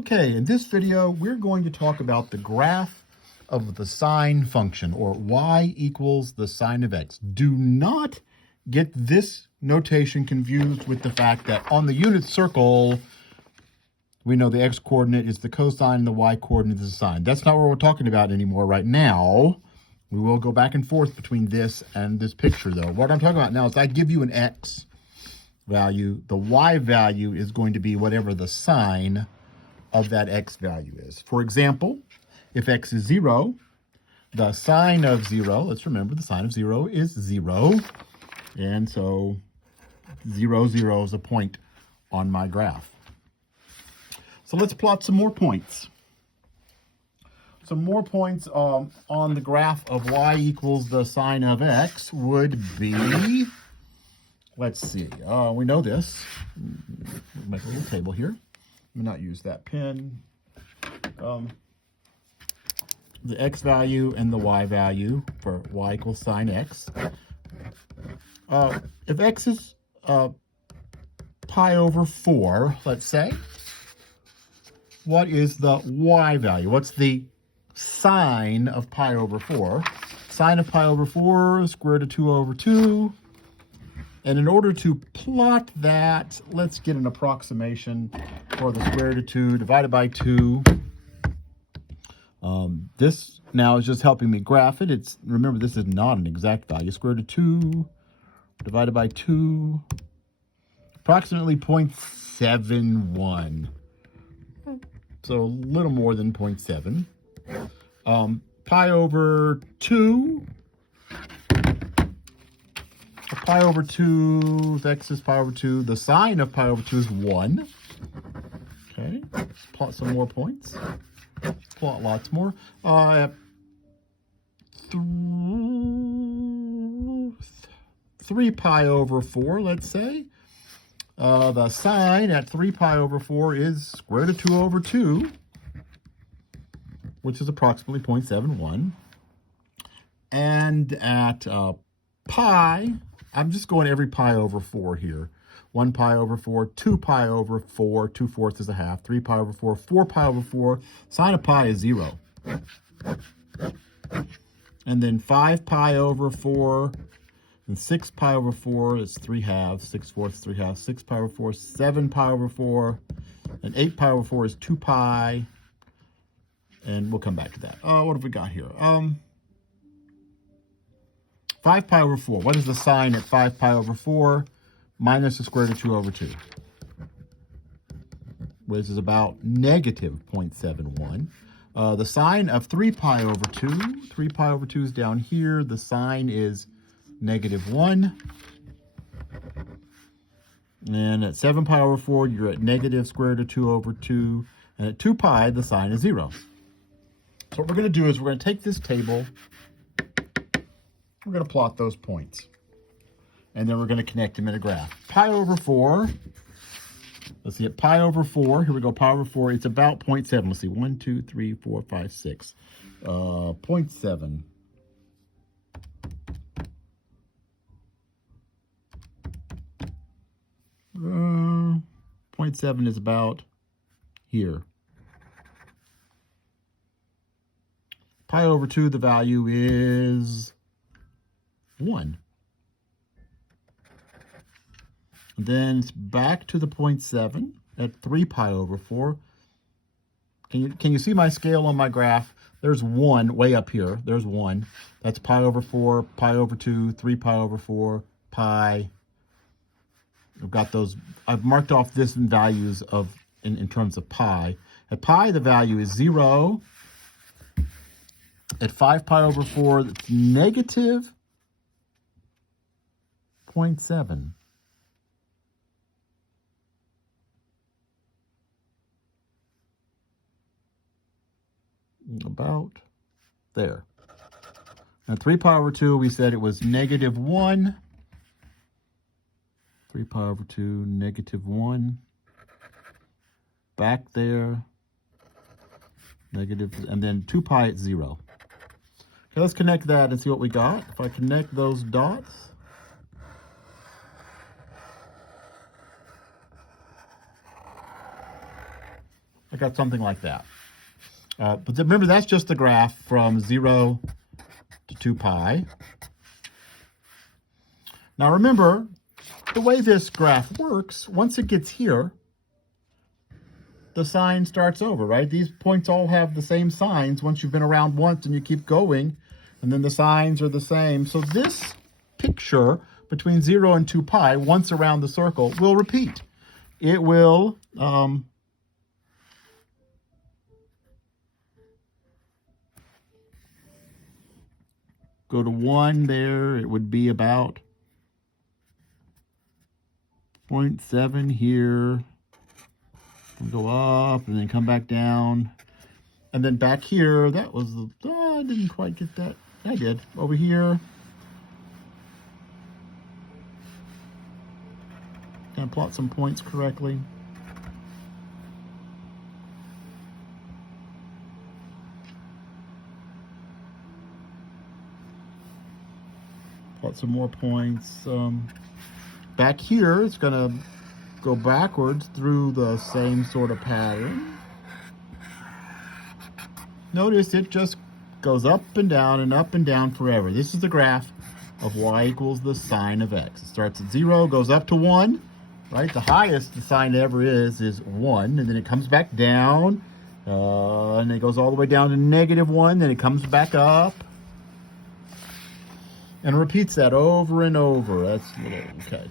Okay, in this video, we're going to talk about the graph of the sine function, or y equals the sine of x. Do not get this notation confused with the fact that on the unit circle, we know the x-coordinate is the cosine and the y-coordinate is the sine. That's not what we're talking about anymore right now. We will go back and forth between this and this picture, though. What I'm talking about now is I give you an x value. The y value is going to be whatever the sine of that x value is. For example, if x is 0, the sine of 0, let's remember the sine of 0 is 0. And so 0, 0 is a point on my graph. So let's plot some more points. Some more points on the graph of y equals the sine of x would be, let's see, we know this. Make a little table here. Let me not use that pen. The x value and the y value for y equals sine x. If x is pi over 4, let's say, what is the y value? What's the sine of pi over 4? Sine of pi over 4 is square root of 2 over 2. And in order to plot that, let's get an approximation for the square root of 2 divided by 2. This now is just helping me graph it. Remember, this is not an exact value. Square root of 2 divided by 2, approximately 0.71. So a little more than 0.7. Pi over 2. Pi over 2, if x is pi over 2, the sine of pi over 2 is 1. Okay, let's plot some more points. Plot lots more. 3 pi over 4, let's say. The sine at 3 pi over 4 is square root of 2 over 2, which is approximately 0.71. And at pi, I'm just going every pi over 4 here. 1 pi over 4, 2 pi over 4, 2/4 is a half, 3 pi over 4, 4 pi over 4. Sine of pi is 0. And then 5 pi over 4, and 6 pi over 4 is 3 halves, 6/4 is 3 halves, 6 pi over 4, 7 pi over 4, and 8 pi over 4 is 2 pi. And we'll come back to that. What have we got here? 5 pi over 4. What is the sine at 5 pi over 4? Minus the square root of 2 over 2, which is about negative 0.71. The sine of 3 pi over 2. 3 pi over 2 is down here. The sine is negative 1. And at 7 pi over 4, you're at negative square root of 2 over 2. And at 2 pi, the sine is 0. So what we're going to do is we're going to take this table. We're going to plot those points. And then we're going to connect them in a graph. Pi over 4. Let's see, at pi over 4, here we go, pi over 4, it's about 0.7. Let's see, 1, 2, 3, 4, 5, 6. 0.7. Uh, 0.7 is about here. Pi over 2, the value is 1. And then it's back to the 0.7 at 3 pi over 4. Can you see my scale on my graph? There's 1 way up here. There's 1. That's pi over 4, pi over 2, 3 pi over 4, pi. I've got those. I've marked off this in values in terms of pi. At pi, the value is 0. At 5 pi over 4, it's negative 0.7. About there. At 3 pi over 2, we said it was negative 1. 3 pi over 2, negative 1. Back there, negative, and then 2 pi at 0. Okay, let's connect that and see what we got. If I connect those dots, got something like that. But remember, that's just the graph from 0 to 2 pi. Now remember, the way this graph works, once it gets here, the sign starts over, right? These points all have the same signs once you've been around once and you keep going, and then the signs are the same. So this picture between 0 and 2 pi, once around the circle, will repeat. It will go to 1 there. It would be about 0.7 here. Go up and then come back down. And then back here, that was the, I didn't quite get that. I did. Over here. Can I plot some points correctly? Plot some more points. Back here, it's going to go backwards through the same sort of pattern. Notice it just goes up and down forever. This is the graph of y equals the sine of x. It starts at 0, goes up to 1, right? The highest the sine ever is 1, and then it comes back down, and it goes all the way down to -1, then it comes back up, and repeats that over and over. That's a little, okay.